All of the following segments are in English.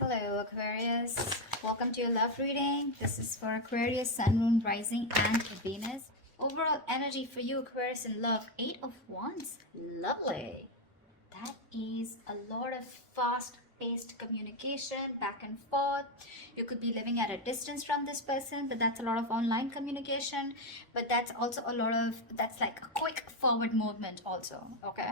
Hello Aquarius, welcome to your love reading. This is for Aquarius, Sun, Moon, Rising and Venus. Overall energy for you Aquarius in love, 8 of Wands. Lovely. That is a lot of fast paced communication back and forth. You could be living at a distance from this person, but that's a lot of online communication, but that's also a lot of, that's like a quick forward movement also. Okay,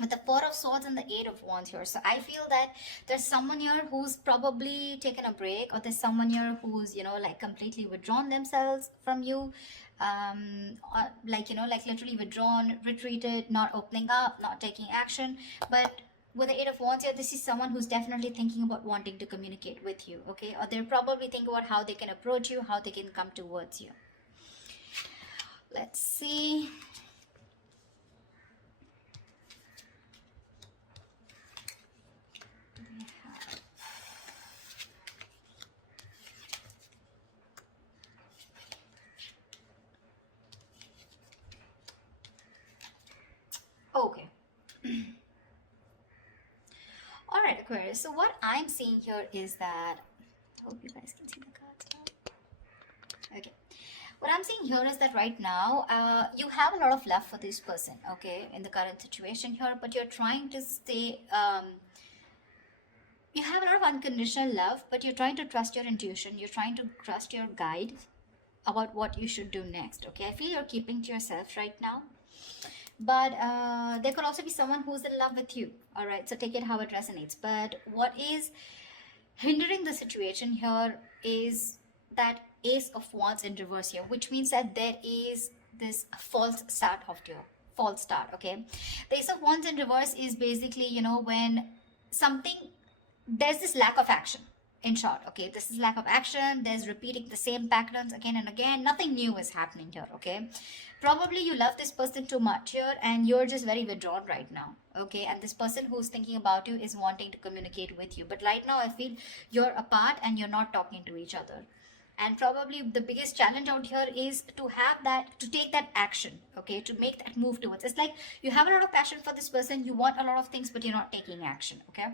with the Four of Swords and the Eight of Wands here. So I feel that there's someone here who's probably taken a break, or there's someone here who's, like completely withdrawn themselves from you. Or like, like literally withdrawn, retreated, not opening up, not taking action. But with the Eight of Wands here, this is someone who's definitely thinking about wanting to communicate with you, okay? Or they're probably thinking about how they can approach you, how they can come towards you. Let's see. Okay. All right, Aquarius. So what I'm seeing here is that, I hope you guys can see the cards now. Okay. What I'm seeing here is that right now, you have a lot of love for this person, okay, in the current situation here, but you're trying to stay, you have a lot of unconditional love, but you're trying to trust your intuition. You're trying to trust your guide about what you should do next, okay? I feel you're keeping to yourself right now. But there could also be someone who's in love with you. All right, so take it how it resonates. But what is hindering the situation here is that Ace of Wands in reverse here, which means that there is this false start of your false start. Okay, the Ace of Wands in reverse is basically, when something, there's this lack of action. In short, okay, this is lack of action. There's repeating the same patterns again and again. Nothing new is happening here, okay? Probably you love this person too much here and you're just very withdrawn right now, okay? And this person who's thinking about you is wanting to communicate with you. But right now I feel you're apart and you're not talking to each other. And probably the biggest challenge out here is to have that, to take that action, okay? To make that move towards. It's like you have a lot of passion for this person. You want a lot of things, but you're not taking action, okay?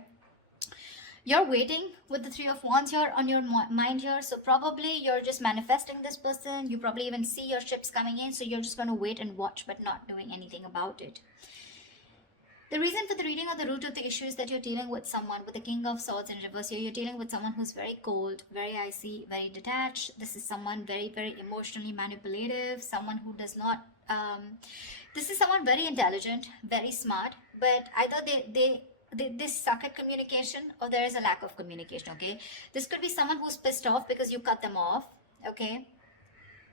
You're waiting with the Three of Wands here on your mind here. So probably you're just manifesting this person. You probably even see your ships coming in. So you're just going to wait and watch, but not doing anything about it. The reason for the reading or the root of the issue is that you're dealing with someone with the King of Swords in reverse here. You're dealing with someone who's very cold, very icy, very detached. This is someone very, very emotionally manipulative. Someone who does not... this is someone very intelligent, very smart. But either they suck at communication or there is a lack of communication, okay? This could be someone who's pissed off because you cut them off, okay?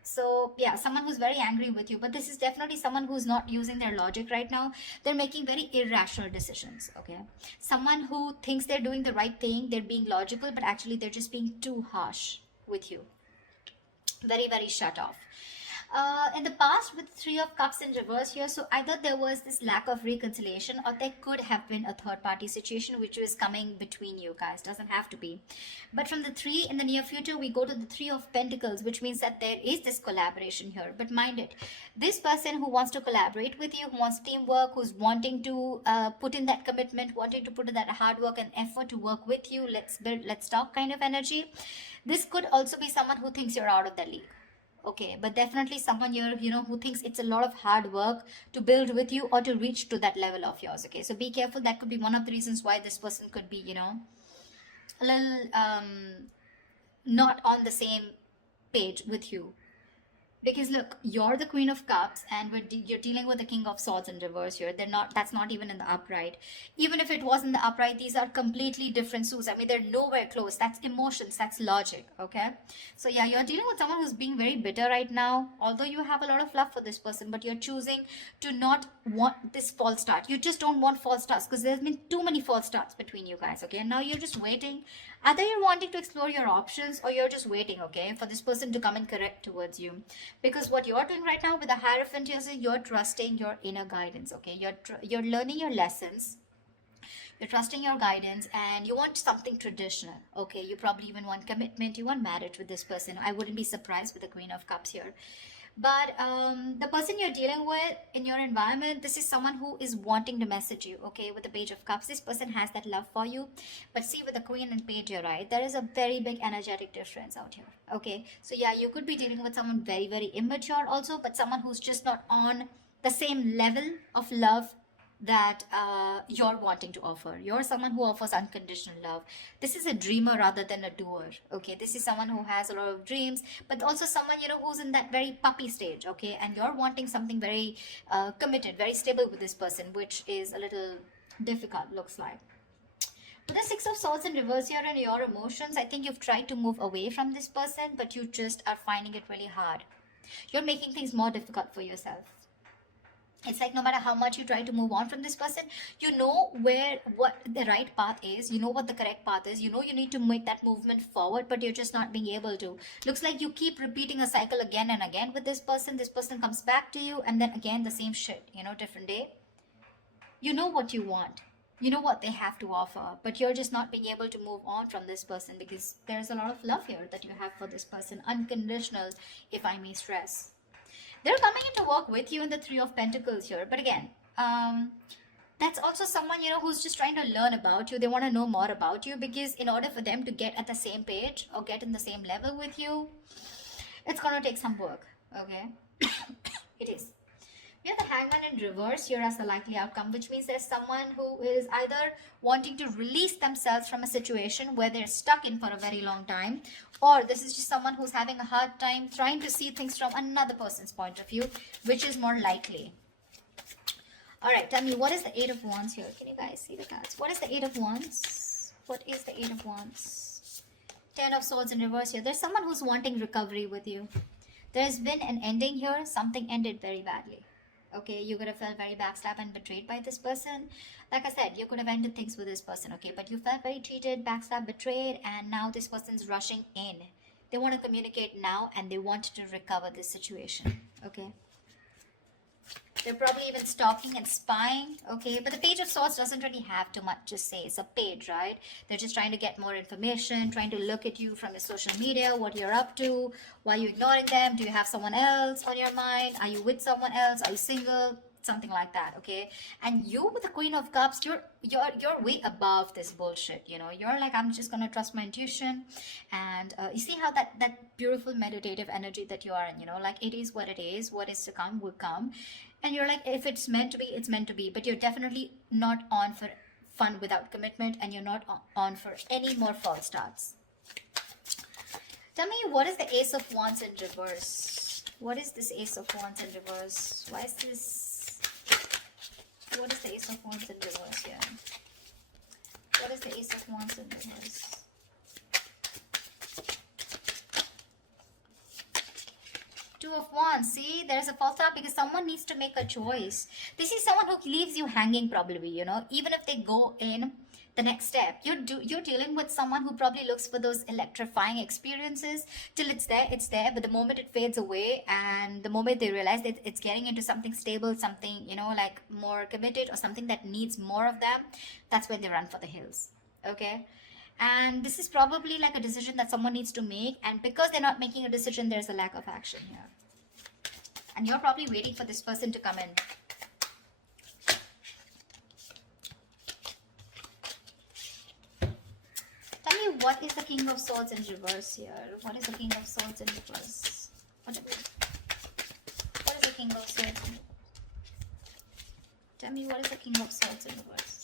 So yeah, someone who's very angry with you, but this is definitely someone who's not using their logic right now. They're making very irrational decisions, okay? Someone who thinks they're doing the right thing, they're being logical, but actually they're just being too harsh with you. Very, very shut off. In the past with Three of Cups in reverse here, so either there was this lack of reconciliation or there could have been a third party situation which was coming between you guys. Doesn't have to be. But from the three in the near future, we go to the Three of Pentacles, which means that there is this collaboration here. But mind it, this person who wants to collaborate with you, who wants teamwork, who's wanting to put in that commitment, wanting to put in that hard work and effort to work with you, let's build, let's talk kind of energy. This could also be someone who thinks you're out of the league. Okay, but definitely someone here, who thinks it's a lot of hard work to build with you or to reach to that level of yours. Okay, so be careful. That could be one of the reasons why this person could be, a little not on the same page with you. Because look, you're the Queen of Cups and you're dealing with the King of Swords in reverse here. That's not even in the upright. Even if it was in the upright, these are completely different suits. I mean, they're nowhere close. That's emotions, that's logic, okay? So yeah, you're dealing with someone who's being very bitter right now. Although you have a lot of love for this person, but you're choosing to not want this false start. You just don't want false starts because there's been too many false starts between you guys, okay? And now you're just waiting. Either you're wanting to explore your options or you're just waiting, okay, for this person to come and correct towards you. Because what you're doing right now with the Hierophant is you're trusting your inner guidance, okay? You're learning your lessons. You're trusting your guidance and you want something traditional, okay? You probably even want commitment. You want marriage with this person. I wouldn't be surprised with the Queen of Cups here. But the person you're dealing with in your environment, this is someone who is wanting to message you, okay? With the Page of Cups, this person has that love for you. But see, with the Queen and Page here, right, there is a very big energetic difference out here, okay? So yeah, you could be dealing with someone very, very immature also, but someone who's just not on the same level of love that you're wanting to offer. You're someone who offers unconditional love. This is a dreamer rather than a doer, okay? This is someone who has a lot of dreams, but also someone, you know, who's in that very puppy stage, okay? And you're wanting something very committed, very stable with this person, which is a little difficult, looks like. With the Six of Swords in reverse here and your emotions, I think you've tried to move away from this person, but you just are finding it really hard. You're making things more difficult for yourself. It's like no matter how much you try to move on from this person, you know what the right path is, you know what the correct path is, you know you need to make that movement forward, but you're just not being able to. Looks like you keep repeating a cycle again and again with this person. This person comes back to you, and then again the same shit, you know, different day. You know what you want, you know what they have to offer, but you're just not being able to move on from this person because there's a lot of love here that you have for this person, unconditional, if I may stress. They're coming in to work with you in the Three of Pentacles here. But again, that's also someone, you know, who's just trying to learn about you. They want to know more about you, because in order for them to get at the same page or get in the same level with you, it's going to take some work, okay? It is. We have the Hangman in reverse here as the likely outcome, which means there's someone who is either wanting to release themselves from a situation where they're stuck in for a very long time, or this is just someone who's having a hard time trying to see things from another person's point of view, which is more likely. All right, tell me, what is the Eight of Wands here? Can you guys see the cards? What is the Eight of Wands? What is the Eight of Wands? Ten of Swords in reverse here. There's someone who's wanting recovery with you. There's been an ending here. Something ended very badly. Okay, you could have felt very backstabbed and betrayed by this person. Like I said, you could have ended things with this person, okay? But you felt very cheated, backstabbed, betrayed, and now this person's rushing in. They want to communicate now, and they want to recover this situation, okay? They're probably even stalking and spying, okay? But the Page of Swords doesn't really have too much to say. It's a page, right? They're just trying to get more information, trying to look at you from your social media, what you're up to, why are you ignoring them, do you have someone else on your mind, are you with someone else, are you single, something like that, okay? And you with the Queen of Cups, you're way above this bullshit, you know? You're like, I'm just gonna trust my intuition. And you see how that beautiful meditative energy that you are in, you know, like it is, what is to come will come. And you're like, if it's meant to be, it's meant to be. But you're definitely not on for fun without commitment, and you're not on for any more false starts. Tell me, what is the Ace of Wands in reverse? What is this Ace of Wands in reverse? Why is this? What is the Ace of Wands in reverse here? What is the Ace of Wands in reverse? Two of Wands. See, there's a false start because someone needs to make a choice. This is someone who leaves you hanging probably, you know, even if they go in the next step. You're dealing with someone who probably looks for those electrifying experiences till it's there, but the moment it fades away and the moment they realize that it's getting into something stable, something, you know, like more committed or something that needs more of them, that's when they run for the hills, okay? And this is probably like a decision that someone needs to make, and because they're not making a decision, there's a lack of action here. And you're probably waiting for this person to come in. Tell me, what is the King of Swords in reverse here? What is the King of Swords in reverse? What is the King of Swords in reverse? Tell me, what is the King of Swords in reverse?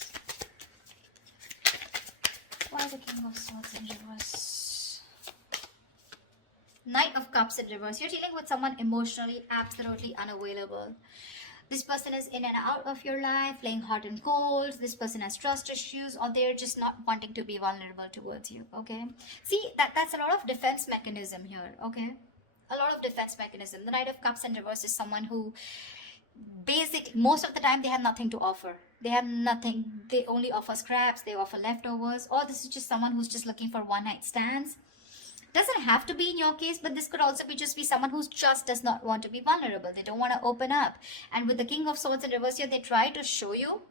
Why is the King of Swords in reverse? Knight of Cups in reverse. You're dealing with someone emotionally absolutely unavailable. This person is in and out of your life, playing hot and cold. This person has trust issues, or they're just not wanting to be vulnerable towards you, okay? See, that's a lot of defense mechanism here, okay? A lot of defense mechanism. The Knight of Cups in reverse is someone who basically, most of the time, they have nothing to offer. They have nothing. They only offer scraps. They offer leftovers. Or this is just someone who's just looking for one-night stands. Doesn't have to be in your case, but this could also be someone who just does not want to be vulnerable. They don't want to open up. And with the King of Swords in reverse here, they try to show you,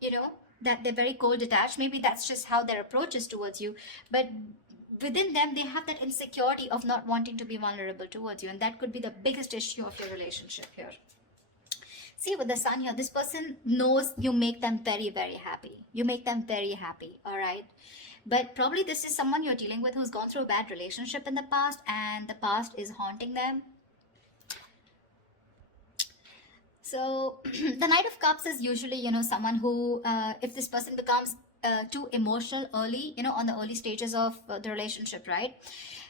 you know, that they're very cold detached. Maybe that's just how their approach is towards you. But within them, they have that insecurity of not wanting to be vulnerable towards you, and that could be the biggest issue of your relationship here. See, with the sun here, this person knows you make them very, very happy. You make them very happy, all right? But probably this is someone you're dealing with who's gone through a bad relationship in the past, and the past is haunting them. So the Knight of Cups is usually, someone who, if this person becomes too emotional early, on the early stages of the relationship, right?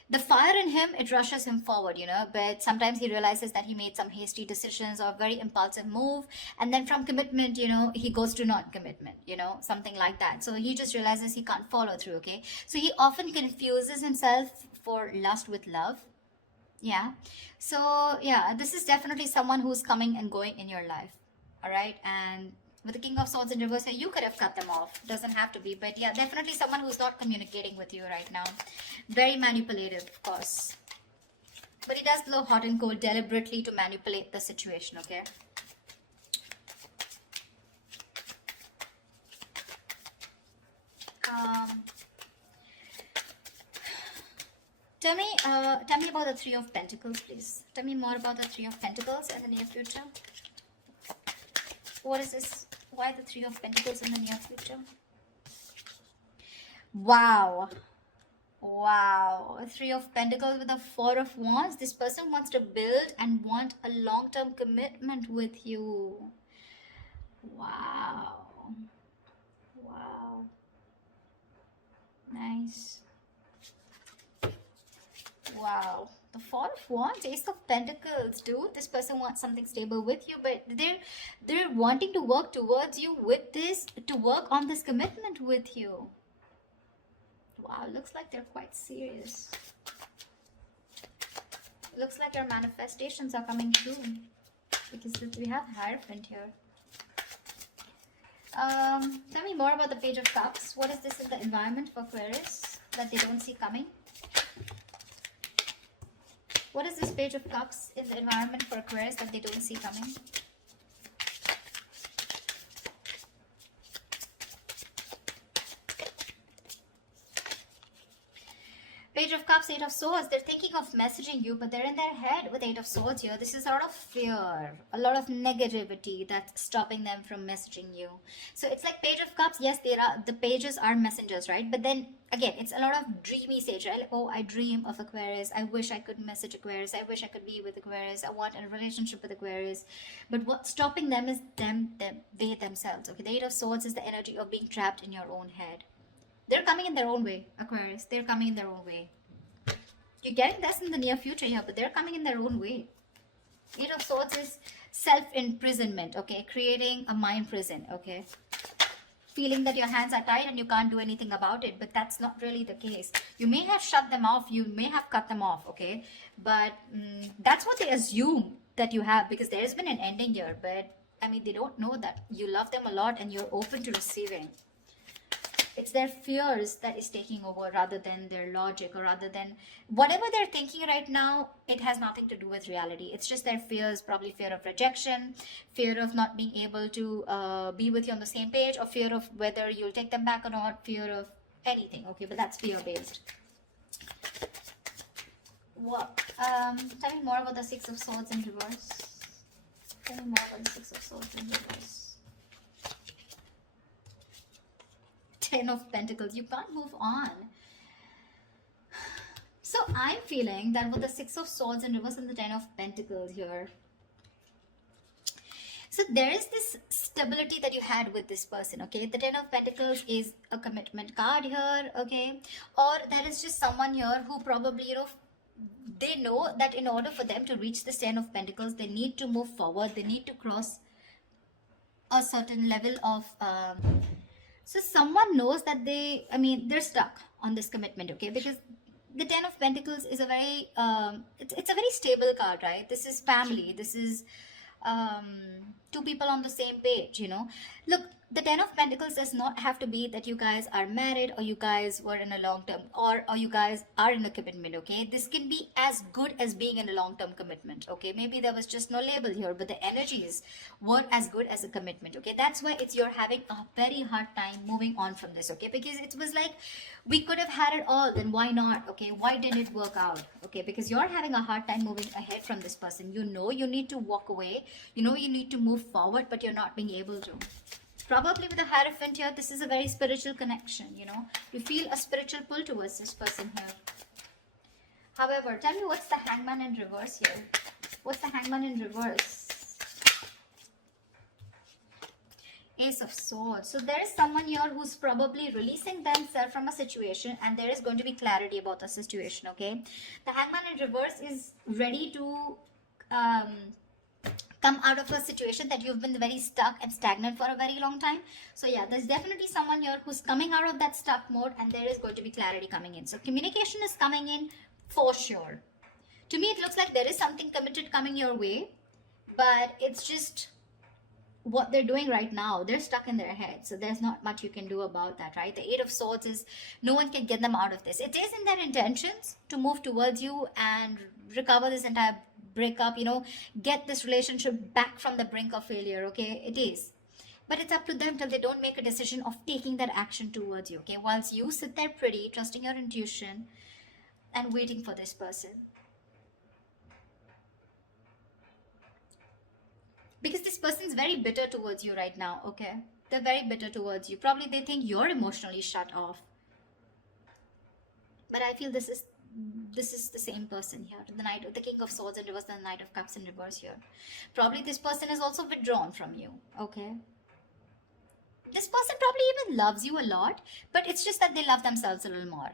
The fire in him, it rushes him forward, but sometimes he realizes that he made some hasty decisions or very impulsive move. And then from commitment, he goes to non-commitment, something like that. So he just realizes he can't follow through, okay? So he often confuses himself for lust with love. Yeah. So yeah, this is definitely someone who's coming and going in your life. All right. And with the King of Swords in reverse, you could have cut them off. Doesn't have to be. But yeah, definitely someone who's not communicating with you right now. Very manipulative, of course. But he does blow hot and cold deliberately to manipulate the situation, okay? Tell me about the Three of Pentacles, please. Tell me more about the Three of Pentacles in the near future. What is this? Why the Three of Pentacles in the near future? Wow. Wow. Three of Pentacles with the Four of Wands. This person wants to build and want a long-term commitment with you. Wow. Wow. Nice. Wow. The Four of Wands, Ace of Pentacles, dude. This person wants something stable with you, but they're wanting to work towards you with this, to work on this commitment with you. Wow, looks like they're quite serious. Looks like your manifestations are coming true, because we have Hierophant here. Tell me more about the Page of Cups. What is this in the environment for Aquarius that they don't see coming? What is this Page of Cups in the environment for Aquarius that they don't see coming? Page of Cups, Eight of Swords. They're thinking of messaging you, but they're in their head with Eight of Swords here. This is a lot of fear, a lot of negativity that's stopping them from messaging you. So it's like Page of Cups. Yes, the pages are messengers, right? But then again, it's a lot of dreamy stage, right? Like, oh, I dream of Aquarius. I wish I could message Aquarius. I wish I could be with Aquarius. I want a relationship with Aquarius. But what's stopping them is they themselves. Okay, the Eight of Swords is the energy of being trapped in your own head. They're coming in their own way, Aquarius. They're coming in their own way. You're getting this in the near future here, but they're coming in their own way. Eight of Swords is self-imprisonment, okay? Creating a mind prison, okay? Feeling that your hands are tied and you can't do anything about it, but that's not really the case. You may have shut them off, you may have cut them off, okay? But that's what they assume that you have, because there's been an ending here, but I mean, they don't know that you love them a lot and you're open to receiving. It's their fears that is taking over rather than their logic, or rather than whatever they're thinking right now. It has nothing to do with reality. It's just their fears, probably fear of rejection, fear of not being able to be with you on the same page, or fear of whether you'll take them back or not, fear of anything. Okay, but that's fear based. What? Tell me more about the Six of Swords in reverse. Tell me more about the Six of Swords in reverse. Ten of Pentacles. You can't move on. So I'm feeling that with the Six of Swords in reverse and the Ten of Pentacles here, so there is this stability that you had with this person, okay? The Ten of Pentacles is a commitment card here, okay? Or there is just someone here who probably, they know that in order for them to reach this Ten of Pentacles, they need to move forward. They need to cross a certain level of... So someone knows that they're stuck on this commitment, okay? Because the Ten of Pentacles is a very, it's a very stable card, right? This is family. This is two people on the same page, you know. Look, the Ten of Pentacles does not have to be that you guys are married or you guys were in a long term, or you guys are in a commitment, okay? This can be as good as being in a long term commitment, okay? Maybe there was just no label here, but the energies were as good as a commitment, okay? That's why you're having a very hard time moving on from this, okay? Because it was like, we could have had it all, then why not, okay? Why didn't it work out, okay? Because you're having a hard time moving ahead from this person. You know you need to walk away, you know you need to move forward, but you're not being able to. Probably with the Hierophant here, this is a very spiritual connection, you know. You feel a spiritual pull towards this person here. However, tell me, what's the Hangman in reverse here? What's the Hangman in reverse? Ace of Swords. So there is someone here who's probably releasing themselves from a situation, and there is going to be clarity about the situation, okay? The Hangman in reverse is ready to come out of a situation that you've been very stuck and stagnant for a very long time. So yeah, there's definitely someone here who's coming out of that stuck mode, and there is going to be clarity coming in. So communication is coming in for sure. To me, it looks like there is something committed coming your way, but it's just what they're doing right now. They're stuck in their head, so there's not much you can do about that, right? The Eight of Swords is, no one can get them out of this. It is in their intentions to move towards you and recover this entire breakup, you know, get this relationship back from the brink of failure, okay? It is, but it's up to them till they don't make a decision of taking that action towards you, okay? Whilst you sit there pretty, trusting your intuition and waiting for this person. Because this person is very bitter towards you right now, okay? They're very bitter towards you. Probably they think you're emotionally shut off. But I feel this is the same person here. The King of Swords in reverse, the Knight of Cups in reverse here. Probably this person is also withdrawn from you, okay? This person probably even loves you a lot, but it's just that they love themselves a little more.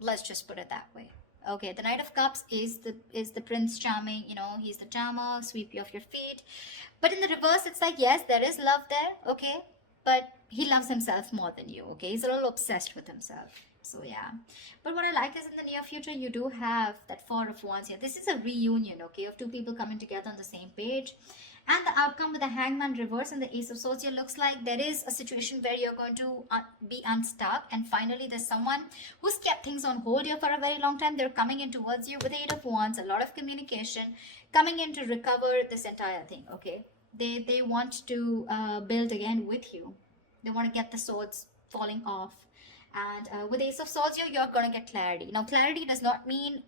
Let's just put it that way. Okay, the Knight of Cups is the Prince Charming, you know, he's the charmer, sweep you off your feet. But in the reverse, it's like, yes, there is love there, okay? But he loves himself more than you, okay? He's a little obsessed with himself. So yeah. But what I like is in the near future, you do have that Four of Wands here. This is a reunion, okay, of two people coming together on the same page. And the outcome with the Hangman reverse and the Ace of Swords here looks like there is a situation where you're going to be unstuck, and finally there's someone who's kept things on hold here for a very long time. They're coming in towards you with the Eight of Wands, a lot of communication, coming in to recover this entire thing, okay? They want to build again with you. They want to get the swords falling off. And with Ace of Swords here, you're going to get clarity. Now, clarity does not mean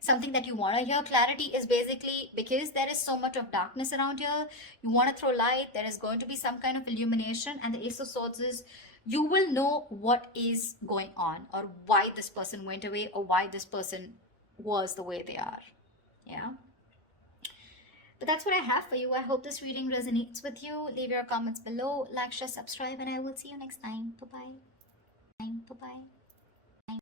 something that you want to hear. Clarity is basically, because there is so much of darkness around here, you want to throw light. There is going to be some kind of illumination. And the Ace of Swords is, you will know what is going on, or why this person went away, or why this person was the way they are. Yeah. But that's what I have for you. I hope this reading resonates with you. Leave your comments below, like, share, subscribe, and I will see you next time. Bye-bye. Bye-bye.